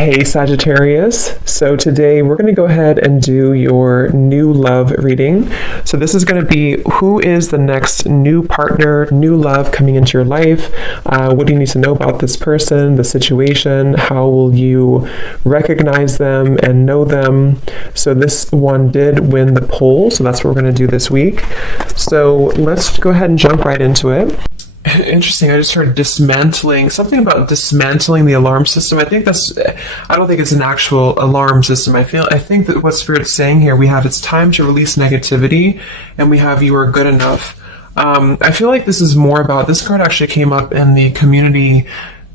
Hey Sagittarius, so today we're going to go ahead and do your new love reading. So this is going to be who is the next new partner, new love coming into your life. What do you need to know about this person, the situation? How will you recognize them and know them? So this one did win the poll, so that's what we're going to do this week. So let's go ahead and jump right into it. Interesting. I just heard dismantling, something about dismantling the alarm system. I don't think it's an actual alarm system. I think that what Spirit's saying here, we have it's time to release negativity, and we have you are good enough. I feel like this is more about, this card actually came up in the community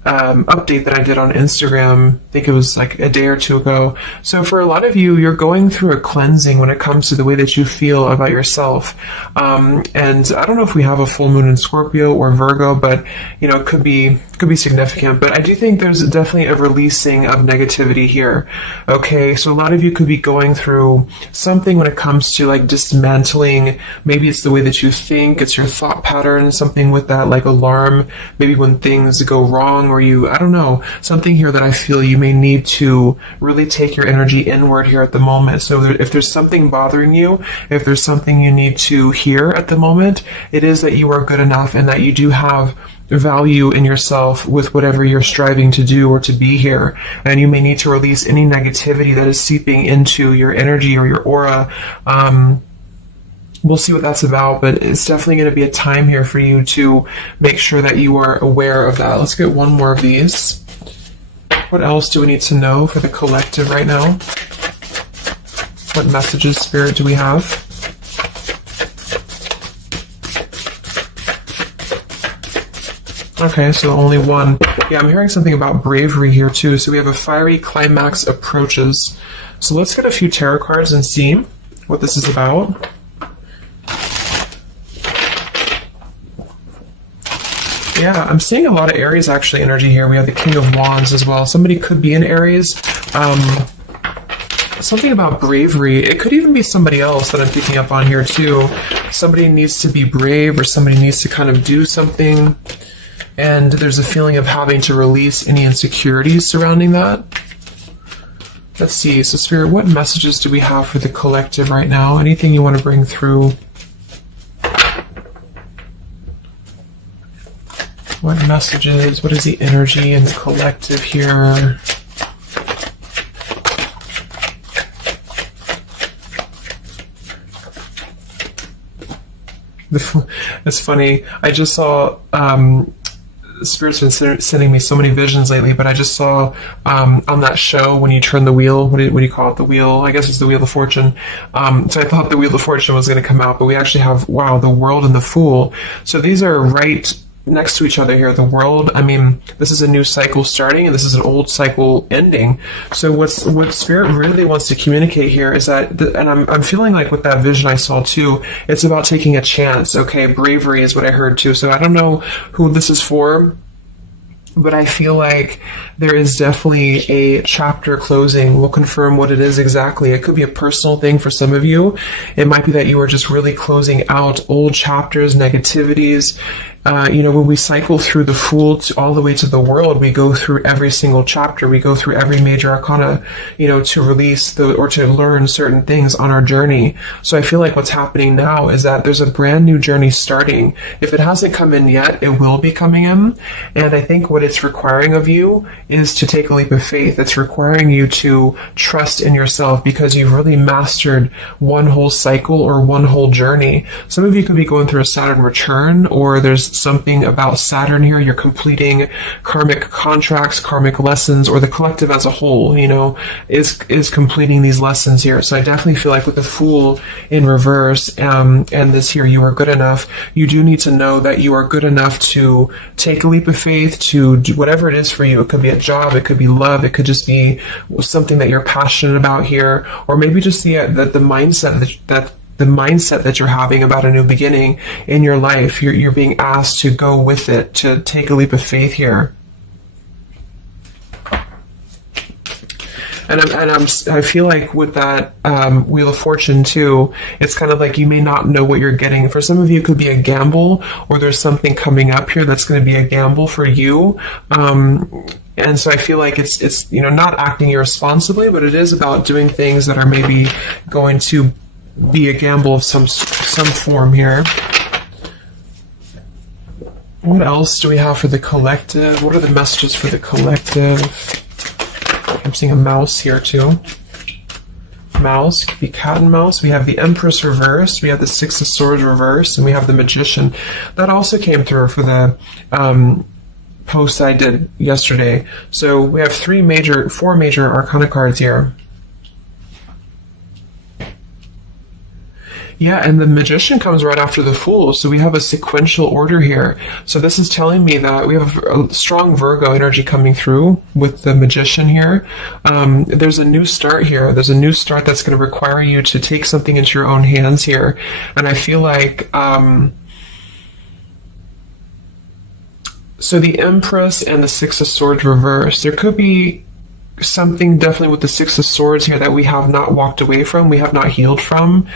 update that I did on Instagram. I think it was like a day or two ago. So for a lot of you, you're going through a cleansing when it comes to the way that you feel about yourself. And I don't know if we have a full moon in Scorpio or Virgo, but you know, it could be significant. But I do think there's definitely a releasing of negativity here. Okay, so a lot of you could be going through something when it comes to like dismantling. Maybe it's the way that you think, it's your thought pattern, something with that like alarm, maybe when things go wrong, or I don't know, something here that I feel you may need to really take your energy inward here at the moment. So if there's something bothering you, if there's something you need to hear at the moment, it is that you are good enough and that you do have value in yourself with whatever you're striving to do or to be here. And you may need to release any negativity that is seeping into your energy or your aura. We'll see what that's about, but it's definitely going to be a time here for you to make sure that you are aware of that. Let's get one more of these. What else do we need to know for the collective right now? What messages, Spirit, do we have? Okay, so only one. Yeah, I'm hearing something about bravery here too. So we have a fiery climax approaches. So let's get a few tarot cards and see what this is about. Yeah, I'm seeing a lot of Aries actually energy here. We have the King of Wands as well. Somebody could be in Aries. Something about bravery. It could even be somebody else that I'm picking up on here too. Somebody needs to be brave, or somebody needs to kind of do something. And there's a feeling of having to release any insecurities surrounding that. Let's see. So Spirit, what messages do we have for the collective right now? Anything you want to bring through? What messages? What is the energy in the collective here? It's funny. I just saw Spirit's been sending me so many visions lately, but I just saw on that show when you turn the wheel, what do you call it? The wheel, I guess it's the Wheel of Fortune. So I thought the Wheel of Fortune was going to come out, but we actually have, wow, the World and the Fool. So these are right next to each other here. The World, I mean, this is a new cycle starting, and this is an old cycle ending. So what Spirit really wants to communicate here is that, and I'm feeling like with that vision I saw too, it's about taking a chance. Okay, bravery is what I heard too. So I don't know who this is for, but I feel like there is definitely a chapter closing. We'll confirm what it is exactly. It could be a personal thing for some of you. It might be that you are just really closing out old chapters, negativities. When we cycle through the Fool all the way to the World, we go through every single chapter. We go through every major arcana, to release or to learn certain things on our journey. So I feel like what's happening now is that there's a brand new journey starting. If it hasn't come in yet, it will be coming in. And I think what it's requiring of you is to take a leap of faith. It's requiring you to trust in yourself because you've really mastered one whole cycle or one whole journey. Some of you could be going through a Saturn return, or there's something about Saturn here. You're completing karmic contracts, karmic lessons, or the collective as a whole, is completing these lessons here. So I definitely feel like with the Fool in reverse, and this here, you are good enough. You do need to know that you are good enough to take a leap of faith, to do whatever it is for you. It could be a job, it could be love, it could just be something that you're passionate about here, or maybe just the mindset that you're having about a new beginning in your life. You're being asked to go with it, to take a leap of faith here. I feel like with that Wheel of Fortune too, it's kind of like you may not know what you're getting. For some of you, it could be a gamble, or there's something coming up here that's going to be a gamble for you. And so I feel like it's not acting irresponsibly, but it is about doing things that are maybe going to be a gamble of some form here. What else do we have for the collective? What are the messages for the collective? I'm seeing a mouse here too. Mouse, could be cat and mouse. We have the Empress reversed, we have the Six of Swords reversed, and we have the Magician. That also came through for the post I did yesterday. So we have four major Arcana cards here. Yeah, and the Magician comes right after the Fool, so we have a sequential order here. So this is telling me that we have a strong Virgo energy coming through with the Magician here. There's a new start here. There's a new start that's going to require you to take something into your own hands here. And I feel like... so the Empress and the Six of Swords reversed. There could be something definitely with the Six of Swords here that we have not walked away from, we have not healed from.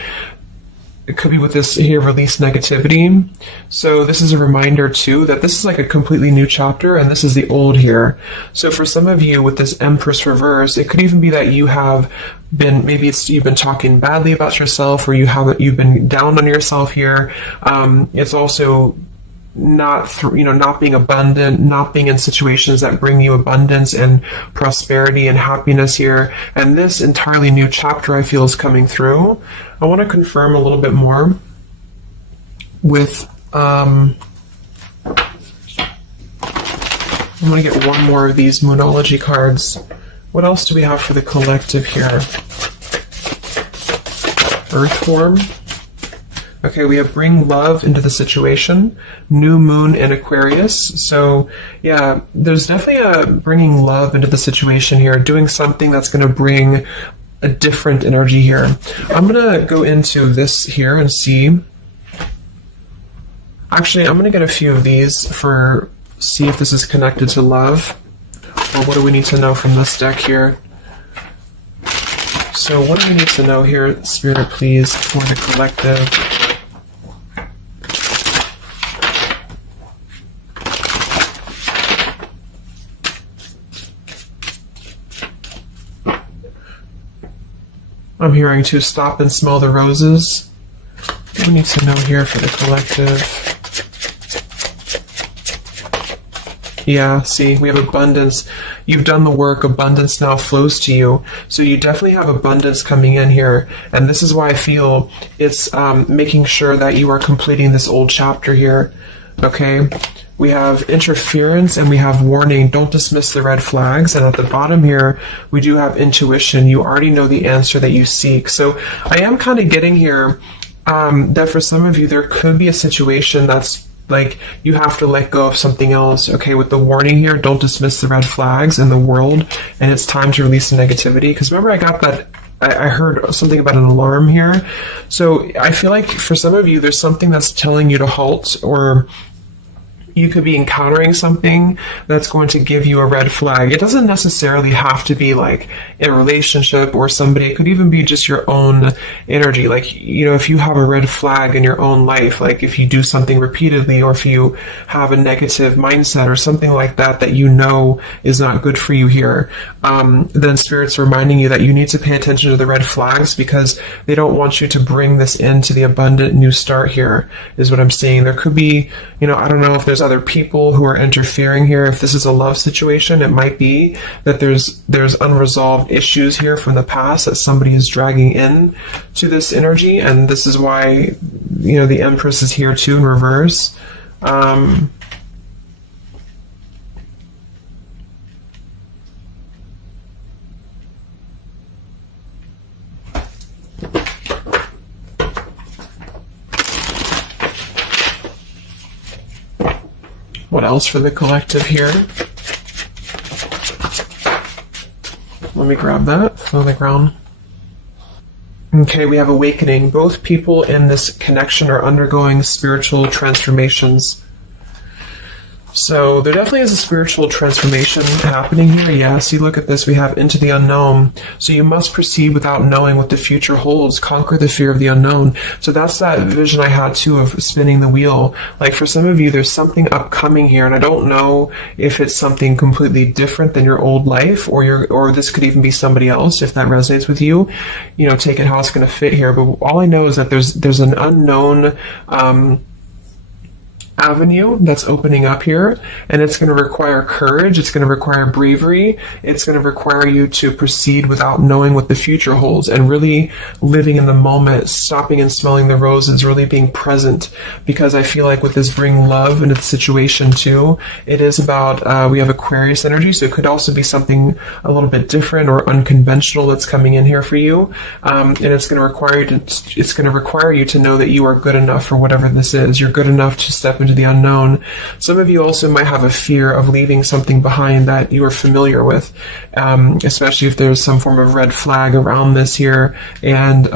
It could be with this here, release negativity. So this is a reminder too that this is like a completely new chapter, and this is the old here. So for some of you with this Empress reverse, it could even be that you have been, you've been talking badly about yourself, or you've been down on yourself here. It's also not being abundant, not being in situations that bring you abundance and prosperity and happiness here. And this entirely new chapter I feel is coming through. I want to confirm a little bit more with, I'm going to get one more of these Moonology cards. What else do we have for the collective here? Earth form. Okay, we have bring love into the situation, new moon in Aquarius. So yeah, there's definitely a bringing love into the situation here, doing something that's going to bring a different energy here. I'm going to go into this here and see. Actually, I'm going to get a few of these see if this is connected to love, or what do we need to know from this deck here. So what do we need to know here, Spirit, please, for the collective? I'm hearing to stop and smell the roses. What do we need to know here for the collective? Yeah, see, we have abundance. You've done the work. Abundance now flows to you. So you definitely have abundance coming in here. And this is why I feel it's making sure that you are completing this old chapter here. Okay? We have interference and we have warning. Don't dismiss the red flags. And at the bottom here, we do have intuition. You already know the answer that you seek. So I am kind of getting here that for some of you, there could be a situation that's like you have to let go of something else. Okay, with the warning here, don't dismiss the red flags in the world. And it's time to release the negativity. Because remember, I got that. I heard something about an alarm here. So I feel like for some of you, there's something that's telling you to halt, or you could be encountering something that's going to give you a red flag. It doesn't necessarily have to be like a relationship or somebody. It could even be just your own energy. Like, if you have a red flag in your own life, like if you do something repeatedly, or if you have a negative mindset or something like that is not good for you here, then Spirit's reminding you that you need to pay attention to the red flags, because they don't want you to bring this into the abundant new start here, is what I'm seeing. There could be, I don't know if there's other people who are interfering here. If this is a love situation, it might be that there's unresolved issues here from the past that somebody is dragging in to this energy, and this is why the Empress is here too in reverse. What else for the collective here? Let me grab that on the ground. Okay, we have awakening. Both people in this connection are undergoing spiritual transformations. So there definitely is a spiritual transformation happening here. Yeah, see, look at this. We have into the unknown. So you must proceed without knowing what the future holds. Conquer the fear of the unknown. So that's that vision I had too of spinning the wheel. Like for some of you, there's something upcoming here, and I don't know if it's something completely different than your old life, or this could even be somebody else. If that resonates with you, take it how it's going to fit here. But all I know is that there's an unknown avenue that's opening up here, and it's going to require courage, it's going to require bravery, it's going to require you to proceed without knowing what the future holds, and really living in the moment, stopping and smelling the roses, really being present. Because I feel like with this bring love into the situation too, it is about we have Aquarius energy, so it could also be something a little bit different or unconventional that's coming in here for you, and it's going to require you to know that you are good enough for whatever this is. You're good enough to step into the unknown. Some of you also might have a fear of leaving something behind that you are familiar with, especially if there's some form of red flag around this here, and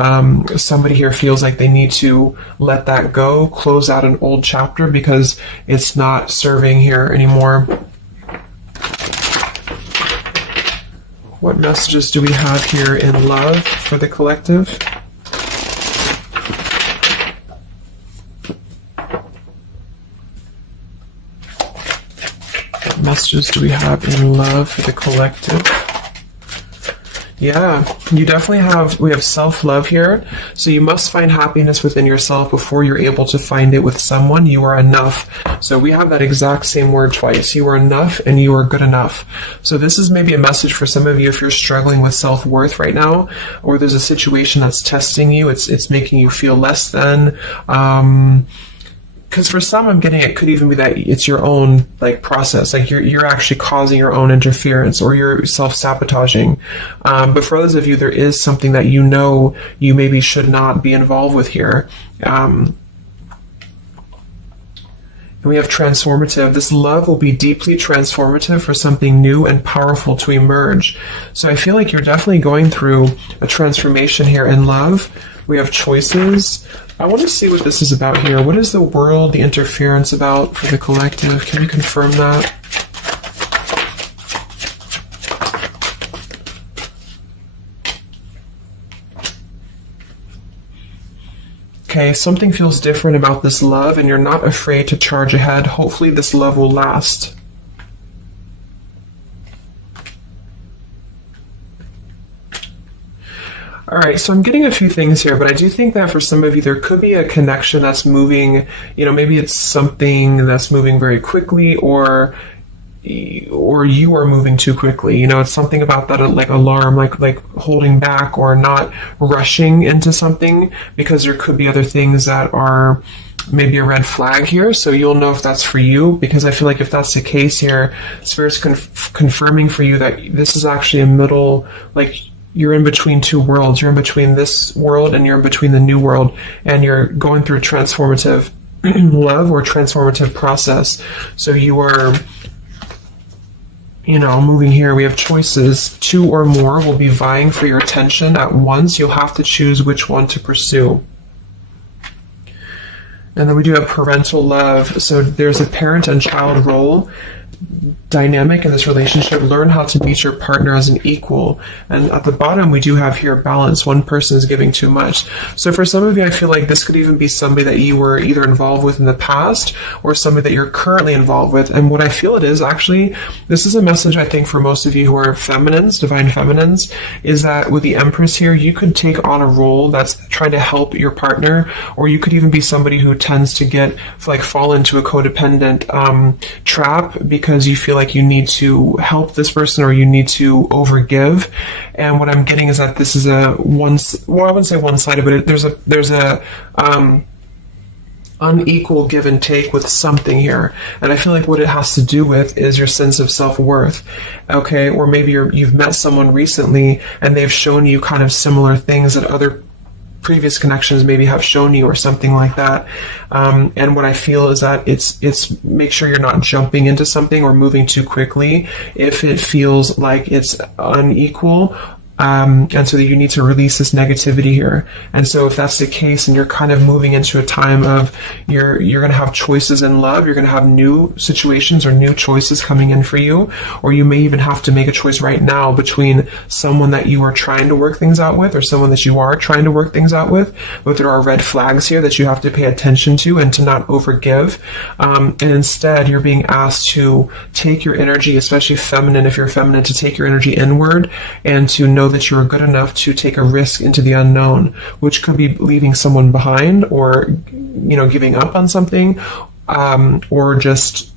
somebody here feels like they need to let that go, close out an old chapter because it's not serving here anymore. What messages do we have here in love for the collective? Messages do we have in love for the collective? Yeah, we have self-love here. So you must find happiness within yourself before you're able to find it with someone. You are enough. So we have that exact same word twice. You are enough and you are good enough. So this is maybe a message for some of you if you're struggling with self-worth right now, or there's a situation that's testing you. It's making you feel less than. Because for some, I'm getting it could even be that it's your own process, you're actually causing your own interference, or you're self-sabotaging. But for others of you, there is something that you maybe should not be involved with here. And we have transformative. This love will be deeply transformative for something new and powerful to emerge. So I feel like you're definitely going through a transformation here in love. We have choices. I want to see what this is about here. What is the world, the interference about for the collective? Can you confirm that? Okay, something feels different about this love, and you're not afraid to charge ahead. Hopefully this love will last. All right, so I'm getting a few things here, but I do think that for some of you, there could be a connection that's moving, maybe it's something that's moving very quickly, or you are moving too quickly. It's something about that, alarm, like holding back or not rushing into something, because there could be other things that are maybe a red flag here. So you'll know if that's for you, because I feel like if that's the case here, Spirit's confirming for you that this is actually a middle, you're in between two worlds. You're in between this world and you're in between the new world, and you're going through a transformative love or transformative process. So you are, moving here. We have choices. Two or more will be vying for your attention at once. You'll have to choose which one to pursue. And then we do have parental love. So there's a parent and child role dynamic in this relationship. Learn how to meet your partner as an equal. And at the bottom, we do have here balance. One person is giving too much. So for some of you, I feel like this could even be somebody that you were either involved with in the past, or somebody that you're currently involved with. And what I feel it is, actually, this is a message I think for most of you who are feminines, divine feminines, is that with the Empress here, you could take on a role that's trying to help your partner, or you could even be somebody who tends to fall into a codependent trap, because you feel like you need to help this person, or you need to overgive. And what I'm getting is that this is I wouldn't say one-sided, but there's a unequal give and take with something here. And I feel like what it has to do with is your sense of self-worth. Okay, or maybe you've met someone recently and they've shown you kind of similar things that other previous connections maybe have shown you, or something like that. And what I feel is that it's make sure you're not jumping into something or moving too quickly if it feels like it's unequal, And so that you need to release this negativity here. And so if that's the case, and you're kind of moving into a time of you're going to have choices in love, you're going to have new situations or new choices coming in for you, or you may even have to make a choice right now between someone that you are trying to work things out with or someone that you are trying to work things out with. But there are red flags here that you have to pay attention to and to not overgive. And instead, you're being asked to take your energy, especially feminine, if you're feminine, to take your energy inward and to know that you are good enough to take a risk into the unknown, which could be leaving someone behind, or giving up on something, or just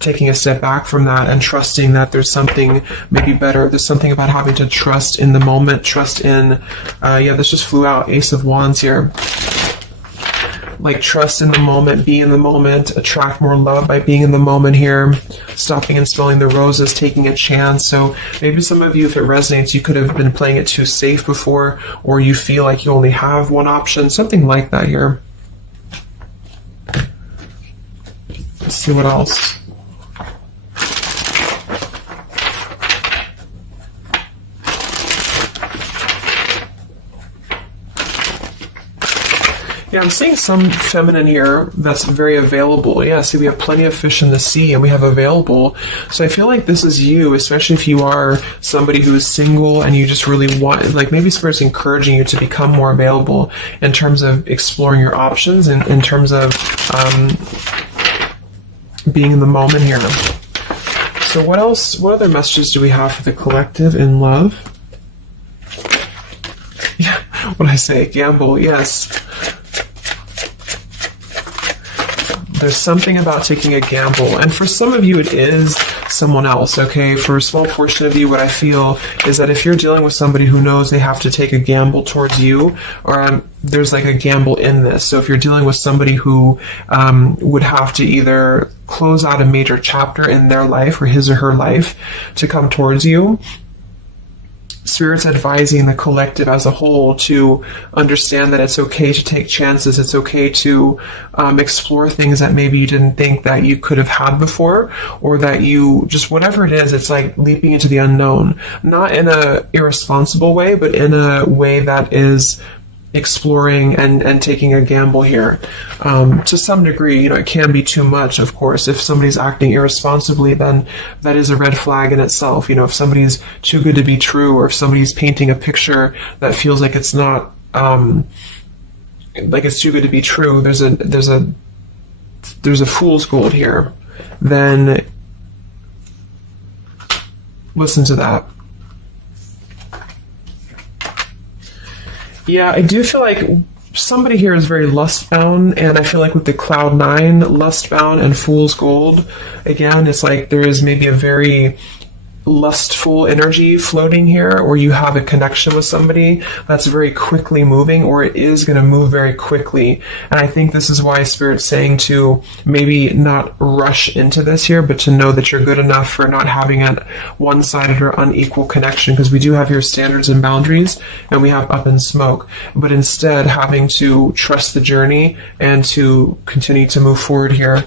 taking a step back from that and trusting that there's something maybe better. There's something about having to trust in the moment, trust in this just flew out, Ace of Wands here. Like, trust in the moment, be in the moment, attract more love by being in the moment here, stopping and smelling the roses, taking a chance. So maybe some of you, if it resonates, you could have been playing it too safe before, or you feel like you only have one option, something like that here. Let's see what else. Yeah, I'm seeing some feminine here that's very available. Yeah, see, we have plenty of fish in the sea, and we have available. So I feel like this is you, especially if you are somebody who is single and you just really want, like, maybe Spirit's encouraging you to become more available in terms of exploring your options and in terms of being in the moment here. So what else, what other messages do we have for the collective in love? Yeah, what I say, gamble, yes. There's something about taking a gamble, and for some of you it is someone else, okay? For a small portion of you, what I feel is that if you're dealing with somebody who knows they have to take a gamble towards you, or there's like a gamble in this. So if you're dealing with somebody who would have to either close out a major chapter in their life or his or her life to come towards you, Spirit's advising the collective as a whole to understand that it's okay to take chances. It's okay to explore things that maybe you didn't think that you could have had before, or that you just, whatever it is, it's like leaping into the unknown. Not in a irresponsible way, but in a way that is exploring and taking a gamble here. To some degree, it can be too much, of course. If somebody's acting irresponsibly, then that is a red flag in itself. If somebody's too good to be true, or if somebody's painting a picture that feels like it's not, like it's too good to be true, there's a fool's gold here, then listen to that. Yeah, I do feel like somebody here is very lust-bound, and I feel like with the Cloud 9, lust-bound and Fool's Gold, again, it's like there is maybe a very lustful energy floating here, or you have a connection with somebody that's very quickly moving, or it is going to move very quickly. And I think this is why Spirit's saying to maybe not rush into this here, but to know that you're good enough for not having a one-sided or unequal connection, because we do have here standards and boundaries, and we have up and smoke, but instead having to trust the journey and to continue to move forward here.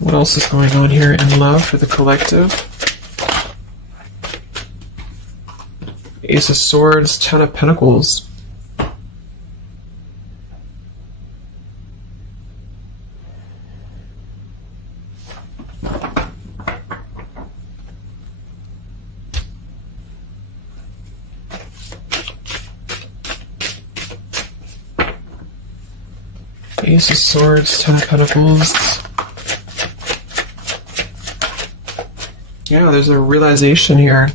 What else is going on here in love for the collective? Ace of Swords, Ten of Pentacles. Ace of Swords, Ten of Pentacles. Yeah, there's a realization here.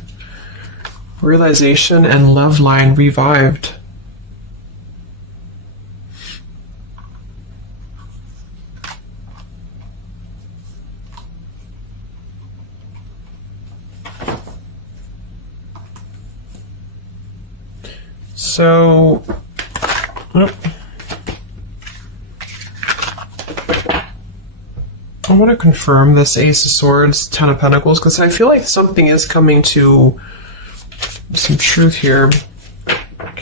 Realization and love line revived. So, I want to confirm this Ace of Swords, Ten of Pentacles, because I feel like something is coming to some truth here.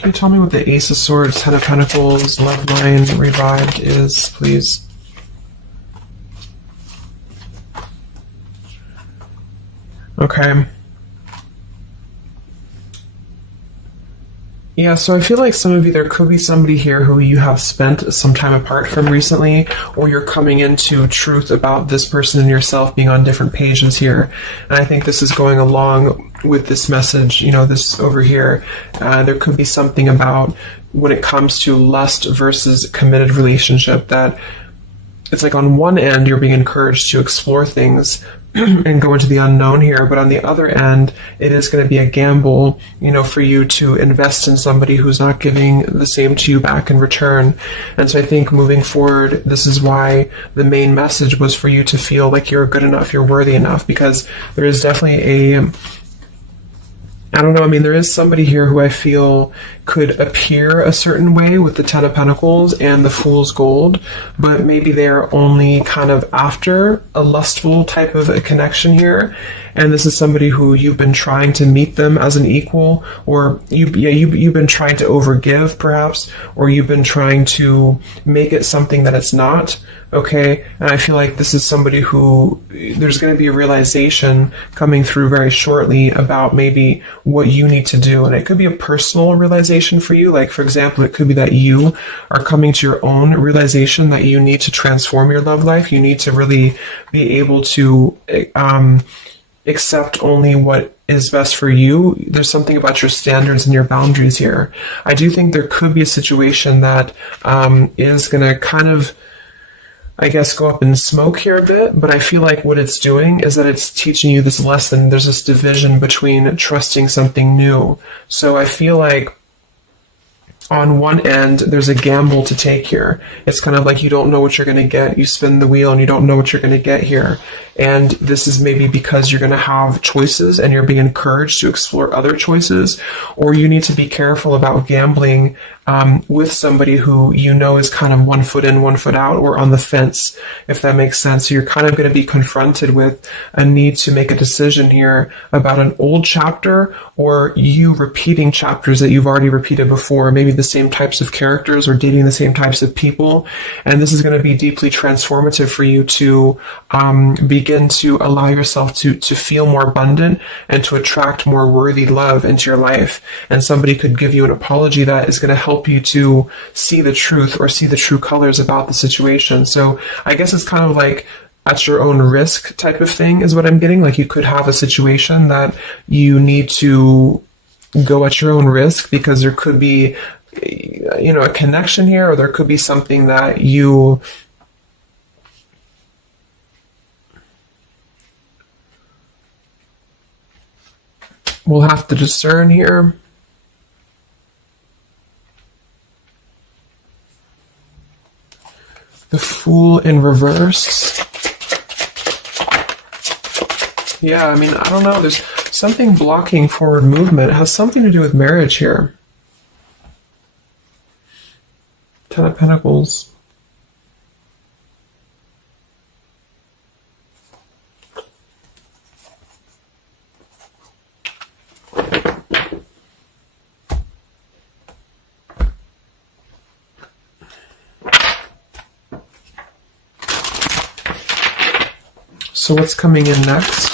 Can you tell me what the Ace of Swords, Ten of Pentacles, Love Line Revived is, please? Okay. Yeah, so I feel like some of you, there could be somebody here who you have spent some time apart from recently, or you're coming into truth about this person and yourself being on different pages here. And I think this is going along with this message, this over here. There could be something about when it comes to lust versus committed relationship that it's like on one end you're being encouraged to explore things and go into the unknown here, but on the other end it is going to be a gamble, for you to invest in somebody who's not giving the same to you back in return. And so I think moving forward, this is why the main message was for you to feel like you're good enough, you're worthy enough, because there is definitely I don't know, there is somebody here who I feel could appear a certain way with the Ten of Pentacles and the Fool's Gold, but maybe they're only kind of after a lustful type of a connection here. And this is somebody who you've been trying to meet them as an equal, or you've been trying to overgive perhaps, or you've been trying to make it something that it's not. Okay, and I feel like this is somebody who there's going to be a realization coming through very shortly about maybe what you need to do. And it could be a personal realization for you. Like, for example, it could be that you are coming to your own realization that you need to transform your love life. You need to really be able to accept only what is best for you. There's something about your standards and your boundaries here. I do think there could be a situation that is going to kind of, I guess, go up in smoke here a bit, but I feel like what it's doing is that it's teaching you this lesson. There's this division between trusting something new. So I feel like on one end, there's a gamble to take here. It's kind of like you don't know what you're going to get. You spin the wheel and you don't know what you're going to get here. And this is maybe because you're going to have choices and you're being encouraged to explore other choices, or you need to be careful about gambling with somebody who is kind of 1 foot in, 1 foot out, or on the fence, if that makes sense. So you're kind of going to be confronted with a need to make a decision here about an old chapter, or you repeating chapters that you've already repeated before, maybe the same types of characters or dating the same types of people. And this is going to be deeply transformative for you to begin to allow yourself to feel more abundant and to attract more worthy love into your life. And somebody could give you an apology that is going to help you to see the truth or see the true colors about the situation. So I guess it's kind of like at your own risk type of thing is what I'm getting. Like, you could have a situation that you need to go at your own risk because there could be, a connection here, or there could be something that you will have to discern here. The Fool in reverse. Yeah, I don't know. There's something blocking forward movement. It has something to do with marriage here. Ten of Pentacles. So what's coming in next?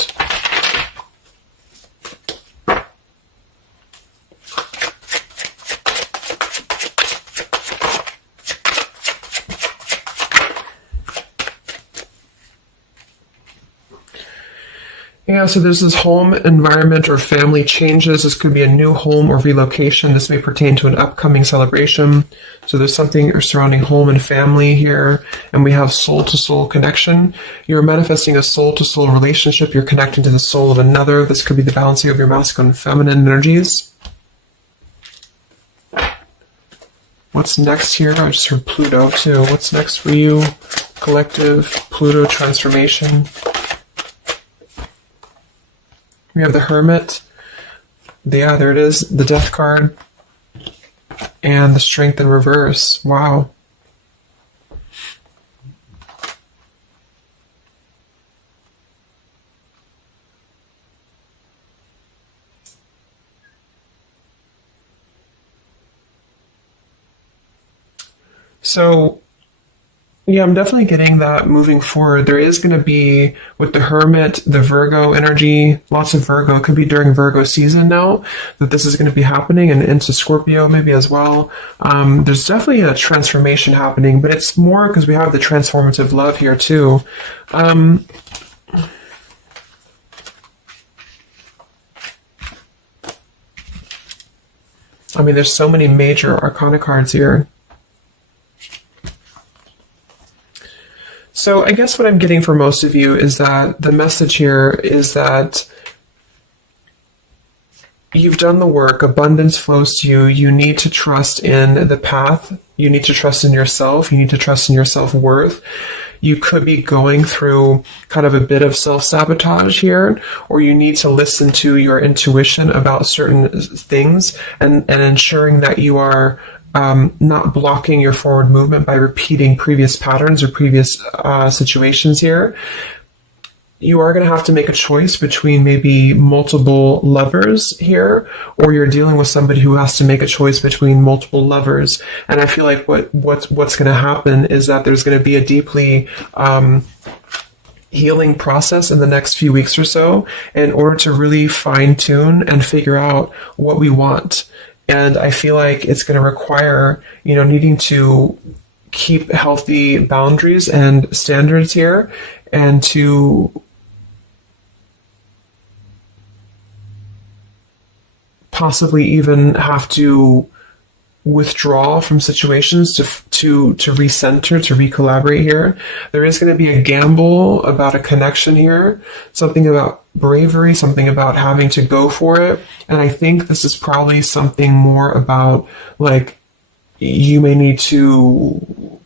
Yeah, so there's this home environment or family changes. This could be a new home or relocation. This may pertain to an upcoming celebration. So there's something surrounding home and family here. And we have soul-to-soul connection. You're manifesting a soul-to-soul relationship. You're connecting to the soul of another. This could be the balancing of your masculine and feminine energies. What's next here? I just heard Pluto too. What's next for you? Collective, Pluto transformation. We have the Hermit. Yeah, there it is. The Death card. And the Strength in reverse. Wow. So yeah, I'm definitely getting that moving forward. There is going to be, with the Hermit, the Virgo energy, lots of Virgo. It could be during Virgo season now that this is going to be happening, and into Scorpio maybe as well. There's definitely a transformation happening, but it's more because we have the transformative love here too. I mean, there's so many major arcana cards here. So I guess what I'm getting for most of you is that the message here is that you've done the work, abundance flows to you, you need to trust in the path, you need to trust in yourself, you need to trust in your self-worth. You could be going through kind of a bit of self-sabotage here, or you need to listen to your intuition about certain things and ensuring that you are not blocking your forward movement by repeating previous patterns or previous situations here. You are going to have to make a choice between maybe multiple lovers here, or you're dealing with somebody who has to make a choice between multiple lovers. And I feel like what's going to happen is that there's going to be a deeply healing process in the next few weeks or so in order to really fine tune and figure out what we want. And I feel like it's going to require, needing to keep healthy boundaries and standards here, and to possibly even have to withdraw from situations to recenter, to recollaborate here. There is going to be a gamble about a connection here, something about bravery, something about having to go for it. And I think this is probably something more about, like, you may need to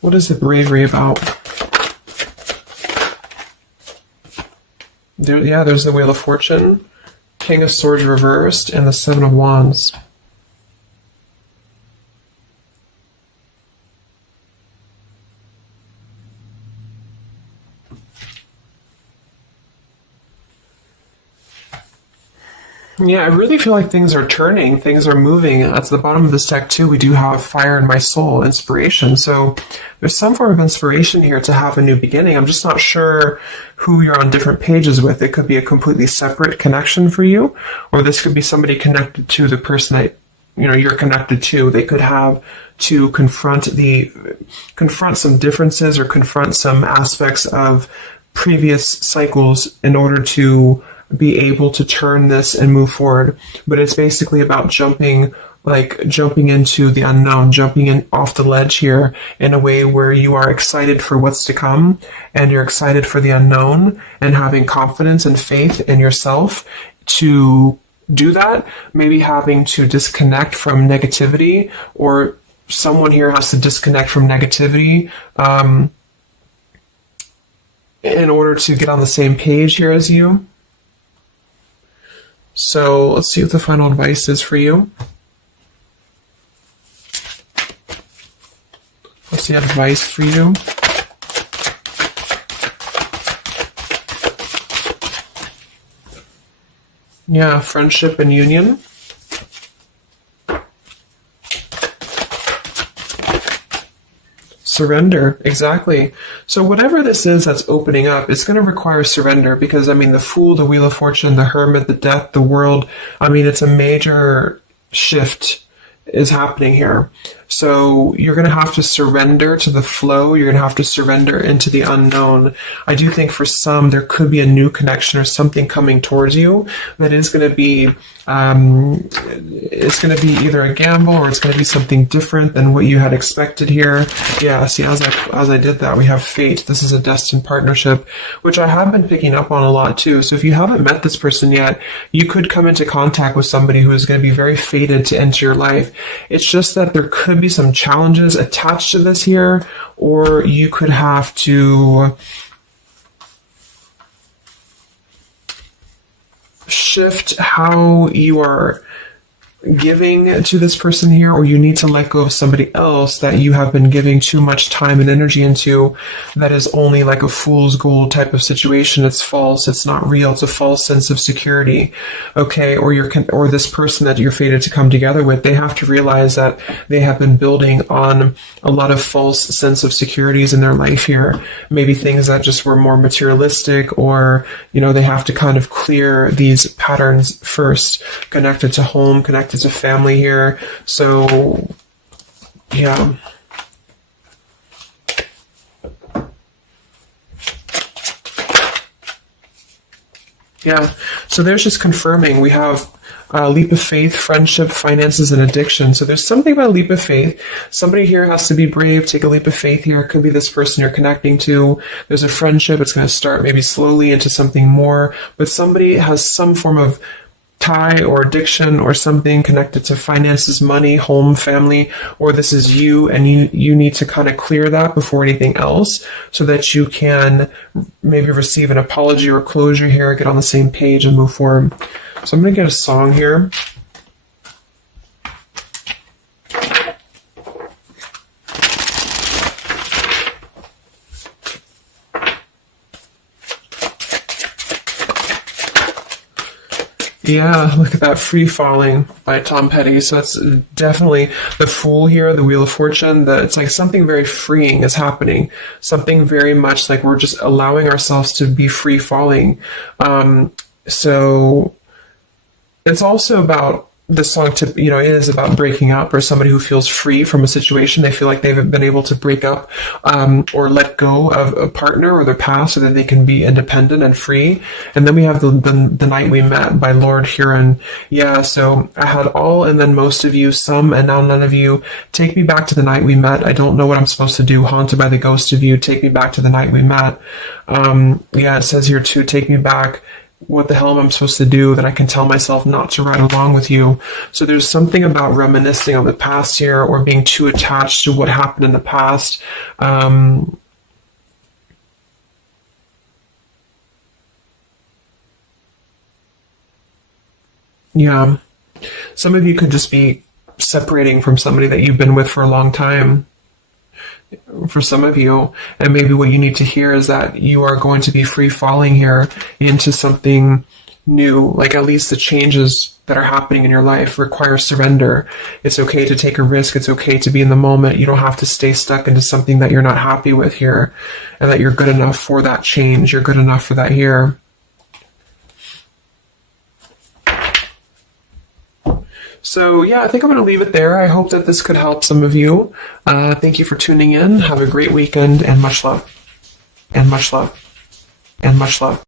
what is the bravery about? There's the Wheel of Fortune, King of Swords reversed, and the Seven of Wands. Yeah, I really feel like things are turning, things are moving. At the bottom of this deck too, we do have Fire in My Soul, inspiration. So there's some form of inspiration here to have a new beginning. I'm just not sure who you're on different pages with. It could be a completely separate connection for you, or this could be somebody connected to the person that you're connected to. They could have to confront some differences or confront some aspects of previous cycles in order to be able to turn this and move forward. But it's basically about jumping into the unknown, jumping in off the ledge here in a way where you are excited for what's to come, and you're excited for the unknown, and having confidence and faith in yourself to do that. Maybe having to disconnect from negativity, or someone here has to disconnect from negativity in order to get on the same page here as you. So let's see what the final advice is for you. What's the advice for you? Yeah, friendship and union. Surrender, exactly. So whatever this is that's opening up, it's going to require surrender, because, the Fool, the Wheel of Fortune, the Hermit, the Death, the World, it's a major shift is happening here. So you're going to have to surrender to the flow. You're going to have to surrender into the unknown. I do think for some, there could be a new connection or something coming towards you that is going to be, it's going to be either a gamble, or it's going to be something different than what you had expected here. Yeah, see, as I did that, we have fate. This is a destined partnership, which I have been picking up on a lot too. So if you haven't met this person yet, you could come into contact with somebody who is going to be very fated to enter your life. It's just that there could be some challenges attached to this here, or you could have to shift how you are giving to this person here, or you need to let go of somebody else that you have been giving too much time and energy into, that is only like a fool's gold type of situation. It's false. It's not real. It's a false sense of security. Okay. Or this person that you're fated to come together with, they have to realize that they have been building on a lot of false sense of securities in their life here. Maybe things that just were more materialistic, or, they have to kind of clear these patterns first, connected to home, connected to family here. So, yeah. Yeah. So there's just confirming. We have leap of faith, friendship, finances, and addiction. So there's something about a leap of faith. Somebody here has to be brave, take a leap of faith here. It could be this person you're connecting to. There's a friendship. It's going to start maybe slowly into something more, but somebody has some form of tie or addiction or something connected to finances, money, home, family, or this is you, and you need to kind of clear that before anything else, so that you can maybe receive an apology or closure here, get on the same page and move forward. So I'm going to get a song here. Yeah, look at that, Free Falling by Tom Petty. So that's definitely the Fool here, the Wheel of Fortune. It's like something very freeing is happening. Something very much like we're just allowing ourselves to be free falling. So it's also about this song it is about breaking up, or somebody who feels free from a situation. They feel like they've been able to break up or let go of a partner or their past, so that they can be independent and free. And then we have the Night We Met by Lord Huron. Yeah, so I had all and then most of you, some and now none of you. Take me back to the night we met. I don't know what I'm supposed to do. Haunted by the ghost of you. Take me back to the night we met. Yeah, it says here too, take me back. What the hell am I supposed to do that I can tell myself not to ride along with you? So there's something about reminiscing on the past here, or being too attached to what happened in the past. Yeah. Some of you could just be separating from somebody that you've been with for a long time. For some of you, and maybe what you need to hear is that you are going to be free falling here into something new. Like, at least the changes that are happening in your life require surrender. It's okay to take a risk. It's okay to be in the moment. You don't have to stay stuck into something that you're not happy with here, and that you're good enough for that change. You're good enough for that here. So yeah, I think I'm going to leave it there. I hope that this could help some of you. Thank you for tuning in. Have a great weekend, and much love. And much love. And much love.